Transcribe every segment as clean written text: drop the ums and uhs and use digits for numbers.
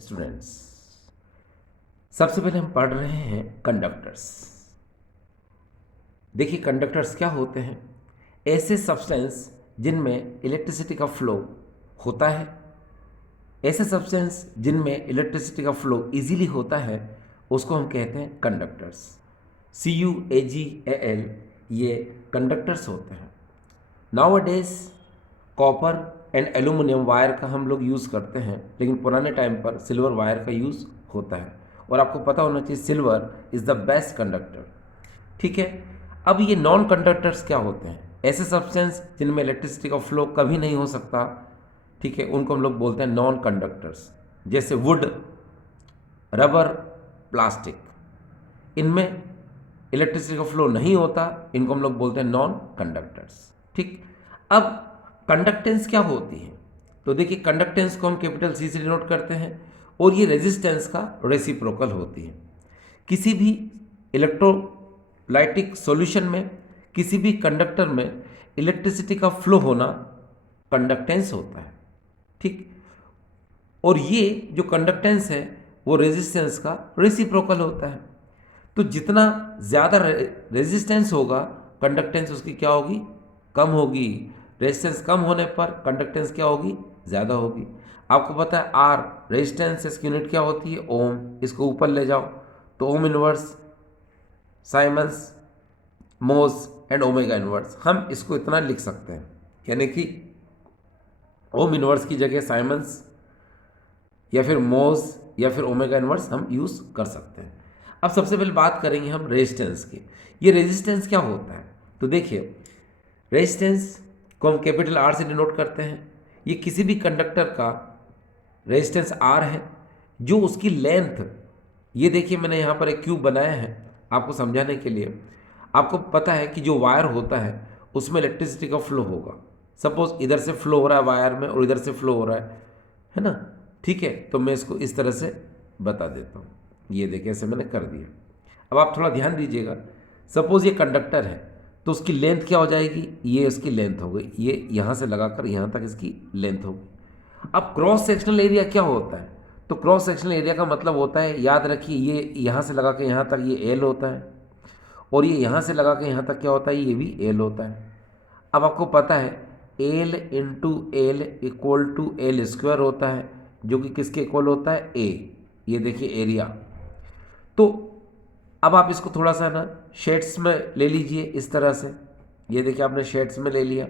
Students, सबसे पहले हम पढ़ रहे हैं कंडक्टर्स। देखिए कंडक्टर्स क्या होते हैं। ऐसे सब्सटेंस जिनमें इलेक्ट्रिसिटी का फ्लो होता है, ऐसे सब्सटेंस जिनमें इलेक्ट्रिसिटी का फ्लो इजीली होता है, उसको हम कहते हैं कंडक्टर्स। CuAgAl ये कंडक्टर्स होते हैं। Nowadays copper and aluminium wire का हम लोग यूज़ करते हैं, लेकिन पुराने टाइम पर सिल्वर वायर का यूज़ होता है। और आपको पता होना चाहिए silver is the best conductor. ठीक है। अब ये नॉन कंडक्टर्स क्या होते हैं? ऐसे सब्सटेंस जिनमें इलेक्ट्रिसिटी का फ्लो कभी नहीं हो सकता, ठीक है, उनको हम लोग बोलते हैं नॉन कंडक्टर्स। जैसे वुड, रबर, प्लास्टिक, इनमें इलेक्ट्रिसिटी का फ्लो नहीं होता, इनको हम लोग बोलते हैं नॉन कंडक्टर्स। ठीक। अब कंडक्टेंस क्या होती है? तो देखिए कंडक्टेंस को हम कैपिटल C से डिनोट करते हैं और ये रेजिस्टेंस का रेसिप्रोकल होती है। किसी भी इलेक्ट्रोलाइटिक सॉल्यूशन में, किसी भी कंडक्टर में इलेक्ट्रिसिटी का फ्लो होना कंडक्टेंस होता है। ठीक। और ये जो कंडक्टेंस है वो रेजिस्टेंस का रेसिप्रोकल होता है। तो जितना ज़्यादा रेजिस्टेंस होगा, कंडक्टेंस उसकी क्या होगी? कम होगी। रेजिस्टेंस कम होने पर कंडक्टेंस क्या होगी? ज़्यादा होगी। आपको पता है आर रेजिस्टेंस, इसकी यूनिट क्या होती है? ओम। इसको ऊपर ले जाओ तो ओम इनवर्स, साइमंस, मोस एंड ओमेगा इनवर्स, हम इसको इतना लिख सकते हैं। यानी कि ओम इनवर्स की जगह साइमंस या फिर मोस या फिर ओमेगा इनवर्स हम यूज़ कर सकते हैं। अब सबसे पहले बात करेंगे हम रेजिस्टेंस की। ये रेजिस्टेंस क्या होता है? तो देखिए रेजिस्टेंस को हम कैपिटल R से डिनोट करते हैं। ये किसी भी कंडक्टर का रेजिस्टेंस R है, जो उसकी लेंथ, ये देखिए मैंने यहाँ पर एक क्यूब बनाया है आपको समझाने के लिए। आपको पता है कि जो वायर होता है उसमें इलेक्ट्रिसिटी का फ्लो होगा। सपोज इधर से फ्लो हो रहा है वायर में और इधर से फ्लो हो रहा है ना? ठीक है, तो मैं इसको इस तरह से बता देता हूँ। ये देखिए ऐसे मैंने कर दिया। अब आप थोड़ा ध्यान दीजिएगा। सपोज ये कंडक्टर है तो उसकी लेंथ क्या हो जाएगी? ये इसकी लेंथ हो गई, ये यहाँ से लगाकर यहाँ तक इसकी लेंथ होगी। अब क्रॉस सेक्शनल एरिया क्या होता है? तो क्रॉस सेक्शनल एरिया का मतलब होता है, याद रखिए, ये यहाँ से लगा के यहाँ तक ये एल होता है, और ये यहाँ से लगा के यहाँ तक क्या होता है? ये भी एल होता है। अब आपको पता है L into L equal to L square होता है, जो कि किसके इक्वल होता है? ए। ये देखिए एरिया। तो अब आप इसको थोड़ा सा ना शेड्स में ले लीजिए इस तरह से। ये देखिए आपने शेड्स में ले लिया,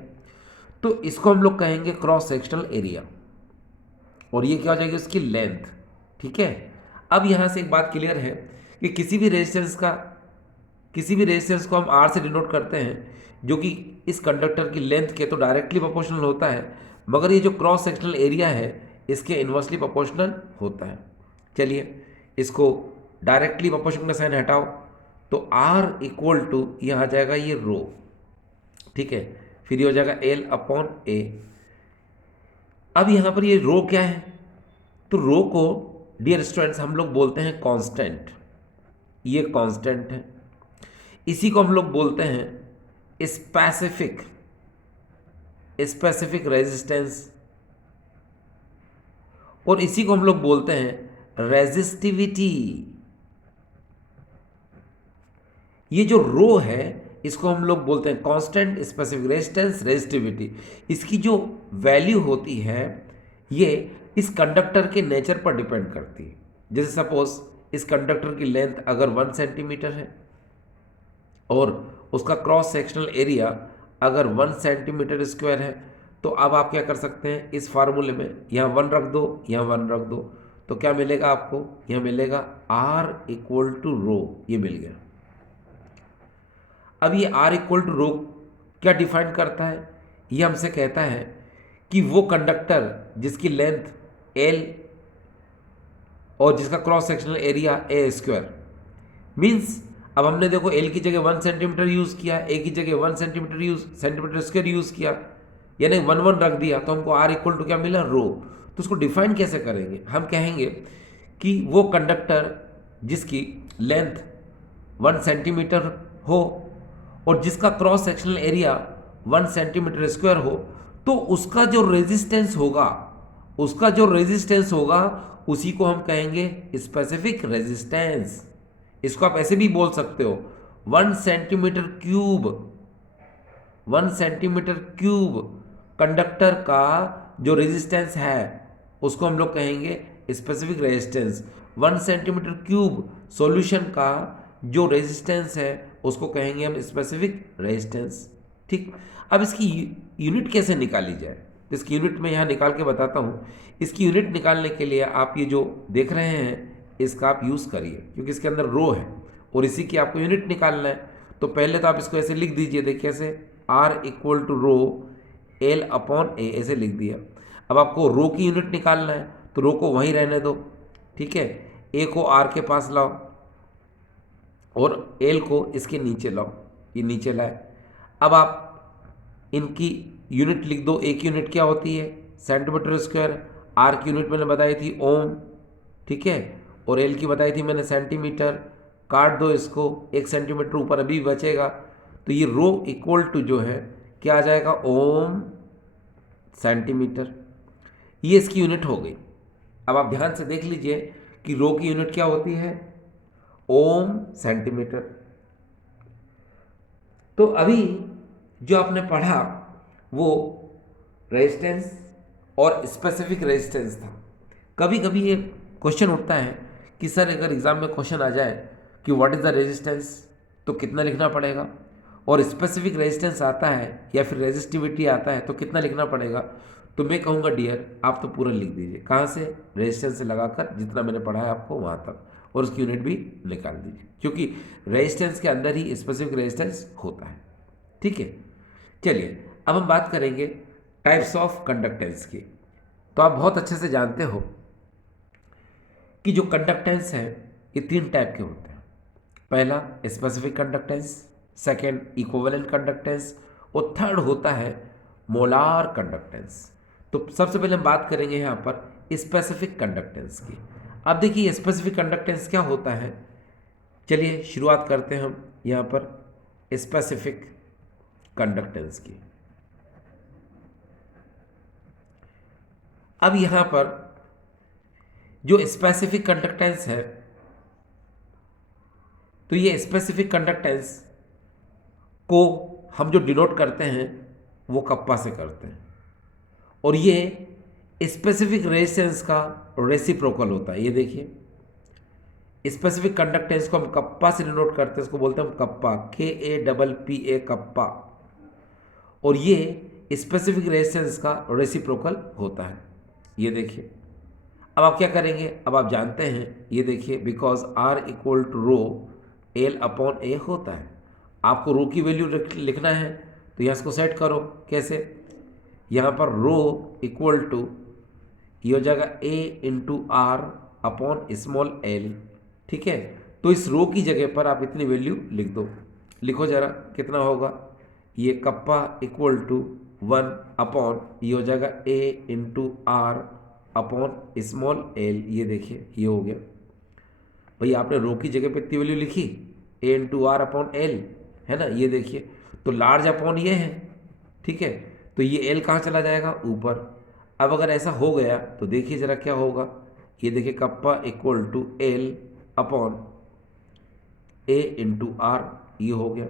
तो इसको हम लोग कहेंगे क्रॉस सेक्शनल एरिया, और ये क्या हो जाएगी? उसकी लेंथ। ठीक है। अब यहाँ से एक बात क्लियर है कि किसी भी रेजिस्टेंस को हम R से डिनोट करते हैं, जो कि इस कंडक्टर की लेंथ के तो डायरेक्टली प्रोपोर्शनल होता है, मगर ये जो क्रॉस सेक्शनल एरिया है इसके इन्वर्सली प्रोपोर्शनल होता है। चलिए इसको डायरेक्टली प्रोपोर्शनल का साइन हटाओ तो R इक्वल टू यहाँ आ जाएगा ये रो। ठीक है, फिर ये हो जाएगा L अपॉन A। अब यहाँ पर ये रो क्या है? तो रो को डियर स्टूडेंट्स हम लोग बोलते हैं कांस्टेंट। ये कांस्टेंट है, इसी को हम लोग बोलते हैं स्पेसिफिक रेजिस्टेंस, और इसी को हम लोग बोलते हैं रेजिस्टिविटी। ये जो रो है इसको हम लोग बोलते हैं कांस्टेंट, स्पेसिफिक रेजिस्टेंस, रेजिस्टिविटी। इसकी जो वैल्यू होती है ये इस कंडक्टर के नेचर पर डिपेंड करती है। जैसे सपोज इस कंडक्टर की लेंथ अगर 1 सेंटीमीटर है और उसका क्रॉस सेक्शनल एरिया अगर 1 सेंटीमीटर स्क्वायर है, तो अब आप क्या कर सकते हैं? इस फार्मूले में यहाँ 1 रख दो, यहाँ 1 रख दो, तो क्या मिलेगा आपको? यहाँ मिलेगा R इक्वल टू रो। ये मिल गया। अब ये R इक्वल टू रो क्या डिफाइन करता है? ये हमसे कहता है कि वो कंडक्टर जिसकी लेंथ L और जिसका cross sectional area A square, means अब हमने देखो L की जगह 1 सेंटीमीटर यूज़ किया, A की जगह 1 सेंटीमीटर स्क्वायर यूज़ किया, यानी 1 रख दिया, तो हमको R इक्वल टू क्या मिला? रो। तो उसको डिफाइन कैसे करेंगे? हम कहेंगे कि वो कंडक्टर जिसकी लेंथ 1 सेंटीमीटर हो और जिसका cross sectional area 1 centimetre square हो, तो उसका जो रेजिस्टेंस होगा उसी को हम कहेंगे स्पेसिफिक रेजिस्टेंस। इसको आप ऐसे भी बोल सकते हो 1 centimetre cube, 1 centimetre cube conductor का जो रेजिस्टेंस है उसको हम लोग कहेंगे specific resistance. 1 centimetre cube solution का जो रेजिस्टेंस है उसको कहेंगे हम स्पेसिफिक रेजिस्टेंस। ठीक, अब इसकी यूनिट कैसे निकाली जाए, तो इसकी यूनिट मैं यहाँ निकाल के बताता हूँ। इसकी यूनिट निकालने के लिए आप ये जो देख रहे हैं इसका आप यूज़ करिए, क्योंकि इसके अंदर रो है और इसी की आपको यूनिट निकालना है। तो पहले तो आप इसको ऐसे लिख दीजिए, देखिए ऐसे R equal to rho L upon A, ऐसे लिख दिया। अब आपको रो की यूनिट निकालना है तो रो को वहीं रहने दो, ठीक है। ए को R के पास लाओ और L को इसके नीचे लाओ, ये नीचे लाए। अब आप इनकी यूनिट लिख दो। ए की यूनिट क्या होती है सेंटीमीटर स्क्वायर, आर की यूनिट मैंने बताई थी ओम, ठीक है, और एल की बताई थी मैंने सेंटीमीटर। काट दो इसको, 1 सेंटीमीटर ऊपर अभी बचेगा, तो ये रो इक्वल टू जो है क्या आ जाएगा ओम सेंटीमीटर, ये इसकी यूनिट हो गई। अब आप ध्यान से देख लीजिए कि रो की यूनिट क्या होती है ओम सेंटीमीटर। तो अभी जो आपने पढ़ा वो रेजिस्टेंस और स्पेसिफिक रेजिस्टेंस था। कभी कभी ये क्वेश्चन उठता है कि सर अगर एग्जाम में क्वेश्चन आ जाए कि व्हाट इज़ द रेजिस्टेंस, तो कितना लिखना पड़ेगा, और स्पेसिफिक रेजिस्टेंस आता है या फिर रेजिस्टिविटी आता है तो कितना लिखना पड़ेगा। तो मैं कहूँगा डियर आप तो पूरा लिख दीजिए, कहाँ से, रेजिस्टेंस से लगाकर जितना मैंने पढ़ा है आपको वहाँ तक, और उसकी यूनिट भी निकाल दीजिए, क्योंकि रेजिस्टेंस के अंदर ही स्पेसिफिक रेजिस्टेंस होता है। ठीक है, चलिए अब हम बात करेंगे टाइप्स ऑफ कंडक्टेंस की। तो आप बहुत अच्छे से जानते हो कि जो कंडक्टेंस है ये 3 टाइप के होते हैं। पहला specific conductance, second equivalent conductance, और थर्ड होता है मोलार कंडक्टेंस। तो सबसे पहले हम बात करेंगे यहाँ पर स्पेसिफिक कंडक्टेंस की। अब देखिए स्पेसिफिक कंडक्टेंस क्या होता है, चलिए शुरुआत करते हैं हम यहाँ पर स्पेसिफिक कंडक्टेंस की। अब यहाँ पर जो स्पेसिफिक कंडक्टेंस है, तो ये स्पेसिफिक कंडक्टेंस को हम जो डिनोट करते हैं वो कप्पा से करते हैं, और ये स्पेसिफिक रेजिस्टेंस का रेसिप्रोकल होता है। ये देखिए स्पेसिफिक कंडक्टेंस को हम कप्पा से डिनोट करते हैं, इसको बोलते हैं हम कप्पा, KAPPA कप्पा, और ये स्पेसिफिक रेजिस्टेंस का रेसिप्रोकल होता है। ये देखिए अब आप क्या करेंगे, अब आप जानते हैं, ये देखिए because R equal to rho L upon A होता है। आपको रो की वैल्यू लिखना है तो यहाँ इसको सेट करो, कैसे, यहाँ पर रो इक्वल टू ये हो जाएगा A into R upon small L, ठीक है। तो इस रो की जगह पर आप इतनी वैल्यू लिख दो, लिखो जरा कितना होगा, ये कप्पा इक्वल टू 1 अपॉन ये हो जाएगा A into R upon small L. ये देखिए ये हो गया, भाई आपने रो की जगह पे इतनी वैल्यू लिखी A into R upon L, है ना। ये देखिए तो लार्ज अपॉन ये है, ठीक है, तो ये एल कहाँ चला जाएगा ऊपर। अब अगर ऐसा हो गया तो देखिए जरा क्या होगा, ये देखिए kappa equal to L upon A into R, ये हो गया।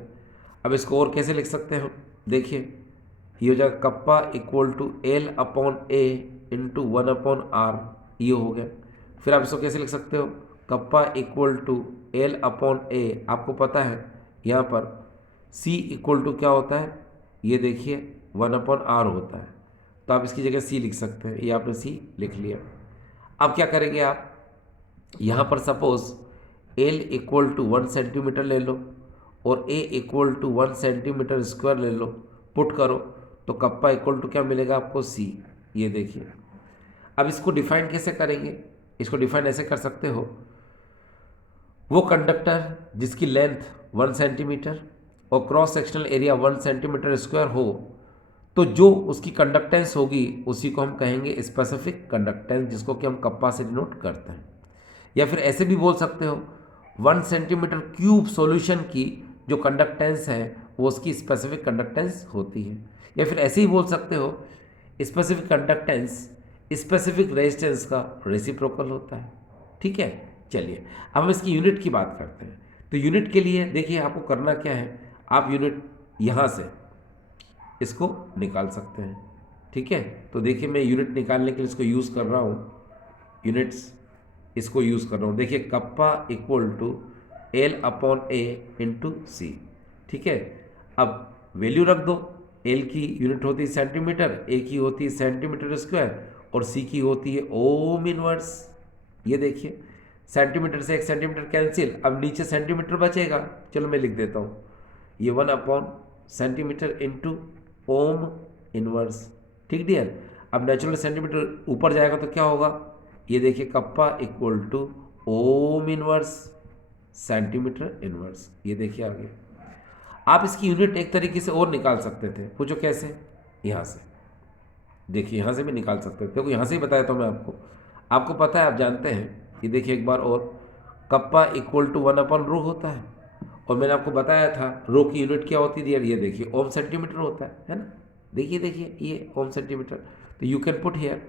अब इसको और कैसे लिख सकते हैं हम, देखिए ये हो जाएगा kappa equal to L upon A into 1 upon R, ये हो गया। फिर आप इसको कैसे लिख सकते हो, kappa equal to L upon A, आपको पता है यहाँ पर सी इक्वल टू क्या होता है, ये देखिए 1 अपॉन आर होता है, तो आप इसकी जगह सी लिख सकते हैं, ये आपने सी लिख लिया। अब क्या करेंगे आप, यहाँ पर suppose L equal to 1 centimetre ले लो और A equal to 1 centimetre square ले लो, पुट करो तो कप्पा इक्वल टू क्या मिलेगा आपको सी। ये देखिए अब इसको डिफाइन कैसे करेंगे, इसको डिफाइन ऐसे कर सकते हो, वो कंडक्टर जिसकी लेंथ 1 सेंटीमीटर और cross sectional area 1 centimetre square हो, तो जो उसकी कंडक्टेंस होगी उसी को हम कहेंगे स्पेसिफिक कंडक्टेंस, जिसको कि हम कप्पा से डिनोट करते हैं। या फिर ऐसे भी बोल सकते हो 1 सेंटीमीटर क्यूब सॉल्यूशन की जो कंडक्टेंस है वो उसकी स्पेसिफिक कंडक्टेंस होती है। या फिर ऐसे ही बोल सकते हो स्पेसिफिक कंडक्टेंस स्पेसिफिक रेजिस्टेंस का रेसिप्रोकल होता है। ठीक है, चलिए अब हम इसकी यूनिट की बात करते हैं। तो यूनिट के लिए देखिए आपको करना क्या है, आप यूनिट यहाँ से इसको निकाल सकते हैं। ठीक है, तो देखिए मैं यूनिट निकालने के लिए इसको यूज़ कर रहा हूँ, यूनिट्स इसको यूज़ कर रहा हूँ। देखिए kappa equal to L upon A into C. ठीक है, अब वैल्यू रख दो, एल की यूनिट होती है सेंटीमीटर, ए की होती है सेंटीमीटर स्क्वायर और सी की होती है ओम इनवर्स। ये देखिए सेंटीमीटर से 1 सेंटीमीटर कैंसिल, अब नीचे सेंटीमीटर बचेगा, चलो मैं लिख देता हूँ, ये 1/सेंटीमीटर इंटू ओम इनवर्स। ठीक डियर, अब नेचुरल सेंटीमीटर ऊपर जाएगा तो क्या होगा, ये देखिए kappa equal to ohm inverse centimetre inverse. ये देखिए आगे आप इसकी यूनिट एक तरीके से और निकाल सकते थे, पूछो कैसे, यहाँ से देखिए, यहाँ से भी निकाल सकते थे, देखो यहाँ से ही बताया था मैं आपको, आपको पता है, आप जानते हैं। ये देखिए एक बार और, कप्पा इक्वल टू 1/रो होता है, और मैंने आपको बताया था रो की यूनिट क्या होती थी यार, ये देखिए ओम सेंटीमीटर होता है ना। देखिए देखिए ये ओम सेंटीमीटर, तो यू कैन पुट हियर,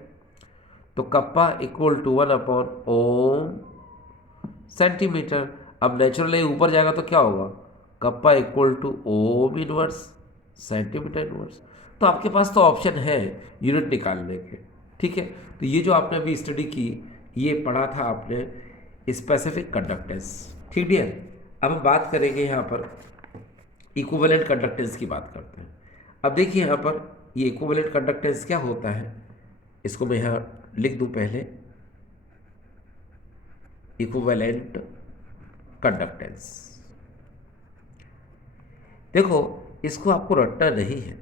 तो कप्पा इक्वल टू 1/ओम सेंटीमीटर। अब नेचुरली ऊपर जाएगा तो क्या होगा, kappa equal to ohm inverse centimetre inverse. तो आपके पास तो ऑप्शन है यूनिट निकालने के। ठीक है, तो ये जो आपने अभी स्टडी की, ये पढ़ा था आपने स्पेसिफिक कंडक्टेंस। ठीक है, अब हम बात करेंगे यहाँ पर इक्विवेलेंट कंडक्टेंस की बात करते हैं। अब देखिए यहाँ पर ये इक्विवेलेंट कंडक्टेंस क्या होता है, इसको मैं यहाँ लिख दूं पहले, इक्विवेलेंट कंडक्टेंस। देखो इसको आपको रटना नहीं है,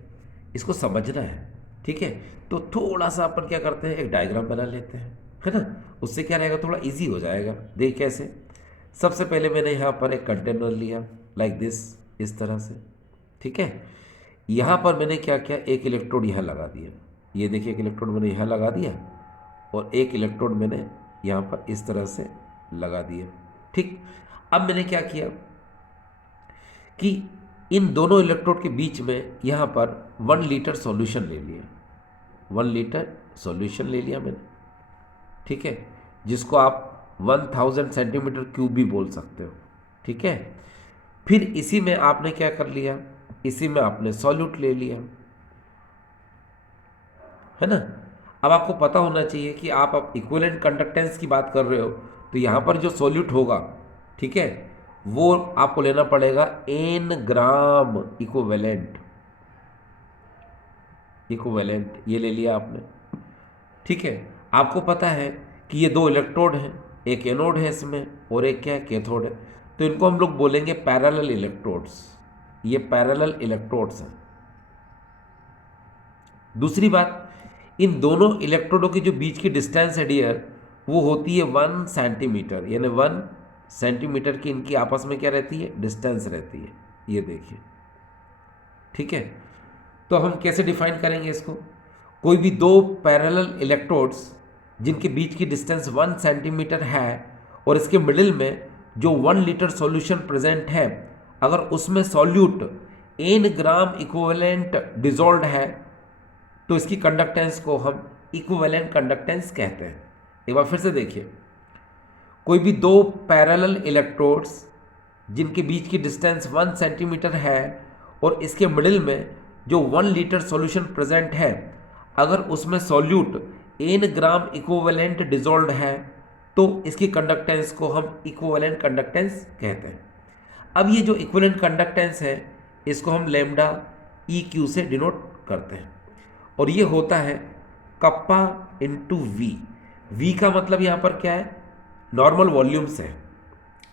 इसको समझना है। ठीक है, तो थोड़ा सा अपन क्या करते हैं, एक डायग्राम बना लेते हैं, है ना, उससे क्या रहेगा, थोड़ा इजी हो जाएगा। देख कैसे, सबसे पहले मैंने यहाँ पर एक कंटेनर लिया लाइक दिस, इस तरह से। ठीक है, यहाँ पर मैंने क्या किया, एक इलेक्ट्रोड यहाँ लगा दिया, ये देखिए एक इलेक्ट्रोड मैंने यहाँ लगा दिया और एक इलेक्ट्रोड मैंने यहाँ पर इस तरह से लगा दिया। ठीक, अब मैंने क्या किया कि इन दोनों इलेक्ट्रोड के बीच में यहाँ पर 1 लीटर सॉल्यूशन ले लिया, 1 लीटर सॉल्यूशन ले लिया मैंने। ठीक है, जिसको आप 1000 सेंटीमीटर क्यूब भी बोल सकते हो। ठीक है, फिर इसी में आपने क्या कर लिया, इसी में आपने सॉल्यूट ले लिया, है ना। अब आपको पता होना चाहिए कि आप इक्विवेलेंट कंडक्टेंस की बात कर रहे हो, तो यहाँ पर जो सॉल्यूट होगा, ठीक है, वो आपको लेना पड़ेगा n ग्राम इक्विवेलेंट, इक्विवेलेंट ये ले लिया आपने। ठीक है, आपको पता है कि ये 2 इलेक्ट्रोड हैं, एक एनोड है इसमें और एक क्या है, कैथोड है, तो इनको हम लोग बोलेंगे पैरेलल इलेक्ट्रोड्स, ये पैरेलल इलेक्ट्रोड्स हैं। दूसरी बात, इन दोनों इलेक्ट्रोडों की जो बीच की डिस्टेंस है डियर, वो होती है 1 सेंटीमीटर, यानी 1 सेंटीमीटर की इनकी आपस में क्या रहती है, डिस्टेंस रहती है। ये देखिए, ठीक है, तो हम कैसे डिफाइन करेंगे इसको, कोई भी 2 पैरेलल इलेक्ट्रोड्स जिनके बीच की डिस्टेंस 1 सेंटीमीटर है और इसके मिडिल में जो 1 लीटर सॉल्यूशन प्रेजेंट है, अगर उसमें solute n gram equivalent dissolve है, तो इसकी कंडक्टेंस को हम इक्विवेलेंट कंडक्टेंस कहते हैं। एक बार फिर से देखिए, कोई भी 2 पैरेलल इलेक्ट्रोड्स जिनके बीच की डिस्टेंस 1 सेंटीमीटर है और इसके मिडिल में जो 1 लीटर सॉल्यूशन प्रेजेंट है, अगर उसमें solute n gram equivalent dissolve है, तो इसकी कंडक्टेंस को हम इक्विवेलेंट कंडक्टेंस कहते हैं। अब ये जो इक्विवेलेंट कंडक्टेंस है, इसको हम लैम्डा EQ से डिनोट करते हैं, और ये होता है कप्पा इंटू वी। वी का मतलब यहाँ पर क्या है, नॉर्मल वॉल्यूम से।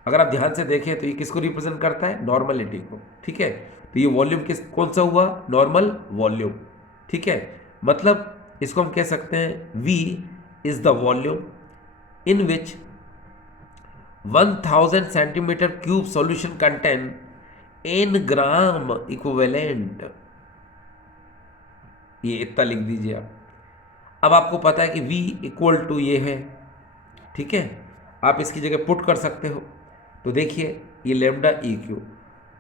अगर आप ध्यान से देखें तो ये किसको रिप्रेजेंट करता है, नॉर्मलिटी को। ठीक है, तो ये वॉल्यूम कौन सा हुआ, नॉर्मल वॉल्यूम। ठीक है, मतलब इसको हम कह सकते हैं V is the volume in which 1000 centimetre cube solution contain n gram equivalent. ये इतना लिख दीजिए आप। अब आपको पता है कि V इक्वल टू ये है, ठीक है, आप इसकी जगह पुट कर सकते हो। तो देखिए ये लैम्डा EQ।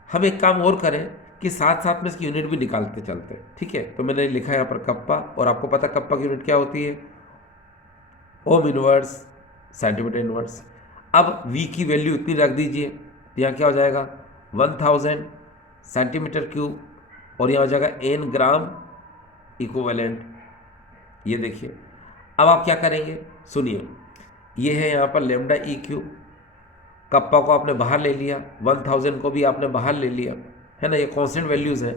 हम एक काम और करें कि साथ साथ में इसकी यूनिट भी निकालते चलते हैं। ठीक है, तो मैंने लिखा है यहाँ पर कप्पा, और आपको पता कप्पा की यूनिट क्या होती है, ओम इनवर्स सेंटीमीटर इनवर्स। अब V की वैल्यू इतनी रख दीजिए, तो यहाँ क्या हो जाएगा 1000 सेंटीमीटर क्यूब, और यहाँ हो जाएगा n ग्राम इक्विवेलेंट। ये देखिए, अब आप क्या करेंगे, सुनिए, ये है यहाँ पर लेमडा ई क्यूब, कप्पा को आपने बाहर ले लिया, 1000 को भी आपने बाहर ले लिया, है ना, ये कांस्टेंट वैल्यूज़ हैं,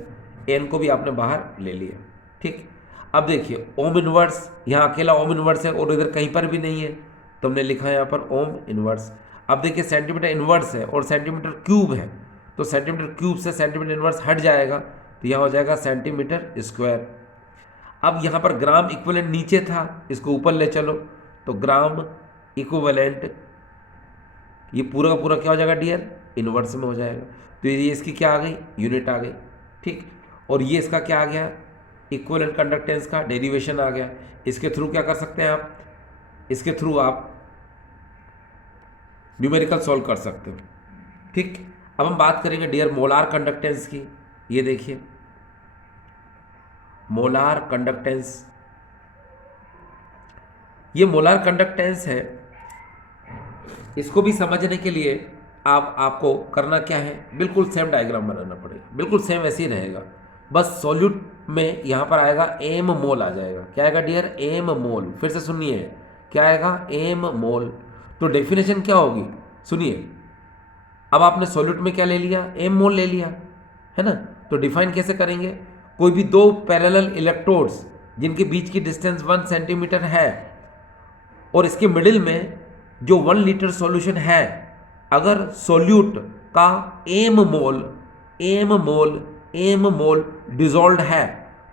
एन को भी आपने बाहर ले लिया। ठीक, अब देखिए ओम इनवर्स, यहाँ अकेला ओम इनवर्स है और इधर कहीं पर भी नहीं है, तो हमने लिखा है यहाँ पर ओम इनवर्स। अब देखिए सेंटीमीटर इनवर्स है और सेंटीमीटर क्यूब है, तो सेंटीमीटर क्यूब से सेंटीमीटर इनवर्स हट जाएगा, तो यहाँ हो जाएगा सेंटीमीटर स्क्वायर। अब यहाँ पर ग्राम इक्विवेलेंट नीचे था, इसको ऊपर ले चलो, तो ग्राम इक्विवेलेंट, ये पूरा का पूरा क्या हो जाएगा डियर, इन्वर्स में हो जाएगा। तो ये इसकी क्या आ गई, यूनिट आ गई। ठीक, और ये इसका क्या आ गया, इक्विवेलेंट कंडक्टेंस का डेरिवेशन आ गया। इसके थ्रू क्या कर सकते हैं आप, इसके थ्रू आप न्यूमेरिकल सॉल्व कर सकते हो। ठीक, अब हम बात करेंगे डियर मोलार कंडक्टेंस की। ये देखिए मोलार कंडक्टेंस, ये मोलार कंडक्टेंस है, इसको भी समझने के लिए आपको करना क्या है, बिल्कुल सेम डायग्राम बनाना पड़ेगा, बिल्कुल सेम ऐसे ही रहेगा, बस सॉल्यूट में यहाँ पर आएगा एम मोल आ जाएगा। क्या आएगा डियर, एम मोल। फिर से सुनिए, क्या आएगा, एम मोल। तो डेफिनेशन क्या होगी, सुनिए, अब आपने सॉल्यूट में क्या ले लिया, एम मोल ले लिया, है ना। तो डिफाइन कैसे करेंगे, कोई भी दो पैरेलल इलेक्ट्रोड्स जिनके बीच की डिस्टेंस 1 सेंटीमीटर है और इसके मिडिल में जो 1 लीटर सॉल्यूशन है, अगर सॉल्यूट का एम मोल डिजॉल्व है,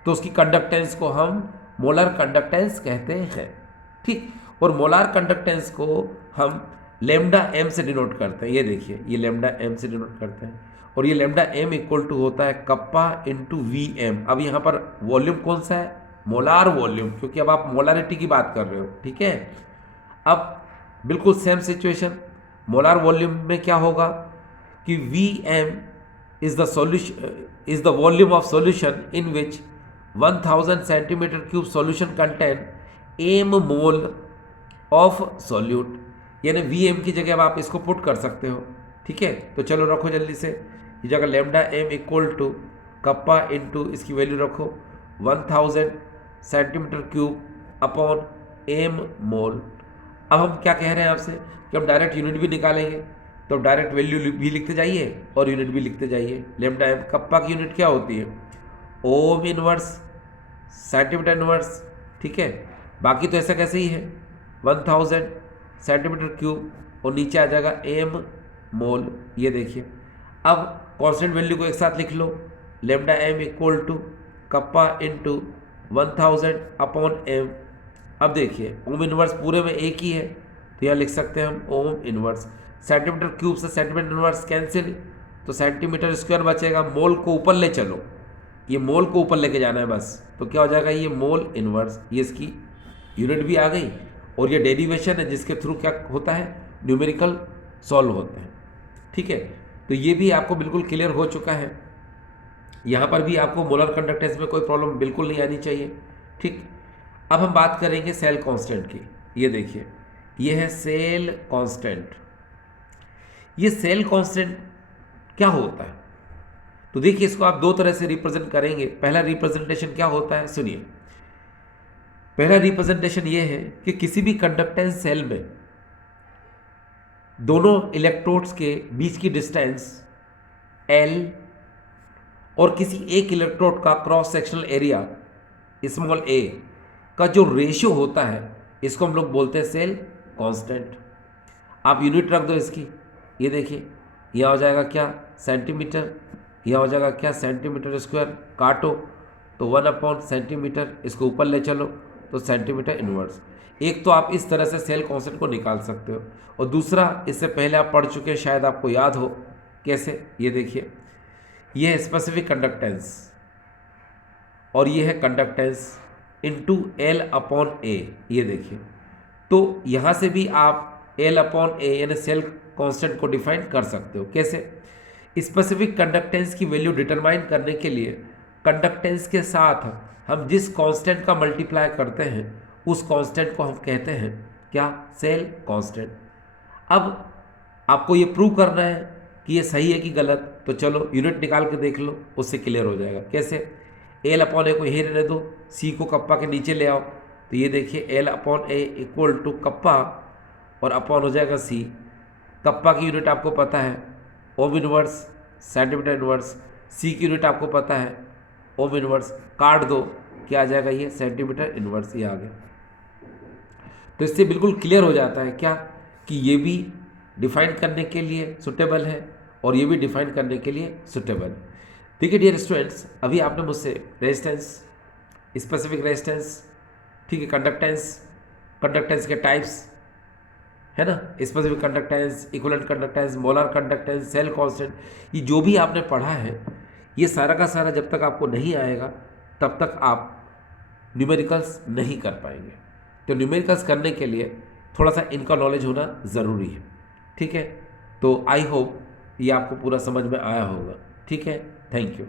तो उसकी कंडक्टेंस को हम मोलर कंडक्टेंस कहते हैं। ठीक, और मोलार कंडक्टेंस को हम लेमडा एम से डिनोट करते हैं। ये देखिए, ये लेमडा एम से डिनोट करते हैं, और ये लेमडा एम इक्वल टू होता है कप्पा इंटू वी एम। अब यहाँ पर वॉल्यूम कौन सा है, मोलार वॉल्यूम, क्योंकि अब आप मोलारिटी की बात कर रहे हो। ठीक है, अब बिल्कुल सेम सिचुएशन, मोलार वॉल्यूम में क्या होगा कि V M is the solution, is the volume of solution in which 1000 centimetre cube solution contain M mole of solute, यानी वी एम की जगह अब आप इसको पुट कर सकते हो। ठीक है, तो चलो रखो जल्दी से, ये जगह lambda M equal to kappa into इसकी वैल्यू रखो 1000 centimetre cube upon M mole. अब हम क्या कह रहे हैं आपसे कि हम डायरेक्ट यूनिट भी निकालेंगे, तो डायरेक्ट वैल्यू भी लिखते जाइए और यूनिट भी लिखते जाइए। लेमडा एम, कप्पा की यूनिट क्या होती है, ओम इनवर्स सेंटीमीटर इनवर्स। ठीक है, बाकी तो ऐसा कैसे ही है, 1000 सेंटीमीटर क्यूब और नीचे आ जाएगा एम मोल। ये देखिए, अब कांस्टेंट वैल्यू को एक साथ लिख लो, lambda M equal to kappa into 1000 upon M. अब देखिए ओम इनवर्स पूरे में एक ही है, तो यहाँ लिख सकते हैं हम ओम इनवर्स। सेंटीमीटर क्यूब से सेंटीमीटर इनवर्स कैंसिल, तो सेंटीमीटर स्क्वायर बचेगा। मोल को ऊपर ले चलो, ये मोल को ऊपर लेके जाना है बस, तो क्या हो जाएगा, ये मोल इनवर्स। ये इसकी यूनिट भी आ गई, और ये डेरिवेशन है जिसके थ्रू क्या होता है, न्यूमेरिकल सॉल्व होते हैं। ठीक है, तो ये भी आपको बिल्कुल क्लियर हो चुका है। यहाँ पर भी आपको मोलर कंडक्टेंस में कोई प्रॉब्लम बिल्कुल नहीं आनी चाहिए। ठीक, अब हम बात करेंगे सेल कांस्टेंट की। ये देखिए, ये है सेल कांस्टेंट। ये सेल कांस्टेंट क्या होता है, तो देखिए इसको आप दो तरह से रिप्रेजेंट करेंगे। पहला रिप्रेजेंटेशन क्या होता है, सुनिए, पहला रिप्रेजेंटेशन ये है कि किसी भी कंडक्टेंस सेल में दोनों इलेक्ट्रोड्स के बीच की डिस्टेंस L और किसी एक इलेक्ट्रोड का cross sectional area small a का जो रेशियो होता है, इसको हम लोग बोलते हैं सेल कांस्टेंट। आप यूनिट रख दो इसकी, ये देखिए, यहाँ हो जाएगा क्या, सेंटीमीटर, यहाँ हो जाएगा क्या, सेंटीमीटर स्क्वायर, काटो तो 1 अपॉन सेंटीमीटर, इसको ऊपर ले चलो तो सेंटीमीटर इनवर्स। एक तो आप इस तरह से सेल कांस्टेंट को निकाल सकते हो, और दूसरा इससे पहले आप पढ़ चुके हैं, शायद आपको याद हो कैसे। ये देखिए, ये है स्पेसिफिक कंडक्टेंस और ये है conductance into L upon A। ये देखिए, तो यहाँ से भी आप L अपॉन A यानी सेल कांस्टेंट को डिफाइन कर सकते हो। कैसे, स्पेसिफिक कंडक्टेंस की वैल्यू डिटरमाइन करने के लिए कंडक्टेंस के साथ हम जिस कांस्टेंट का मल्टीप्लाई करते हैं, उस कांस्टेंट को हम कहते हैं क्या, सेल कांस्टेंट। अब आपको ये प्रूव करना है कि ये सही है कि गलत, तो चलो यूनिट निकाल के देख लो, उससे क्लियर हो जाएगा। कैसे, एल अपॉन ए को यही रहने दो, सी को कप्पा के नीचे ले आओ, तो ये देखिए L upon A equal to kappa और अपॉन हो जाएगा सी। कप्पा की यूनिट आपको पता है ohm inverse centimetre inverse, C की यूनिट आपको पता है ओम इनवर्स, काट दो, क्या आ जाएगा ये सेंटीमीटर इनवर्स, ये आ गया। तो इससे बिल्कुल क्लियर हो जाता है क्या, कि ये भी डिफाइन करने के लिए सुटेबल है और ये भी डिफाइन करने के लिए सुटेबल है। देखिए डियर स्टूडेंट्स, अभी आपने मुझसे रेजिस्टेंस, स्पेसिफिक रेजिस्टेंस, ठीक है, कंडक्टेंस, कंडक्टेंस के टाइप्स, है ना, specific conductance, equivalent conductance, molar conductance, cell constant, ये जो भी आपने पढ़ा है, ये सारा का सारा जब तक आपको नहीं आएगा तब तक आप न्यूमेरिकल्स नहीं कर पाएंगे। तो न्यूमेरिकल्स करने के लिए थोड़ा सा इनका नॉलेज होना ज़रूरी है। ठीक है, तो आई होप ये आपको पूरा समझ में आया होगा। ठीक है, थैंक यू।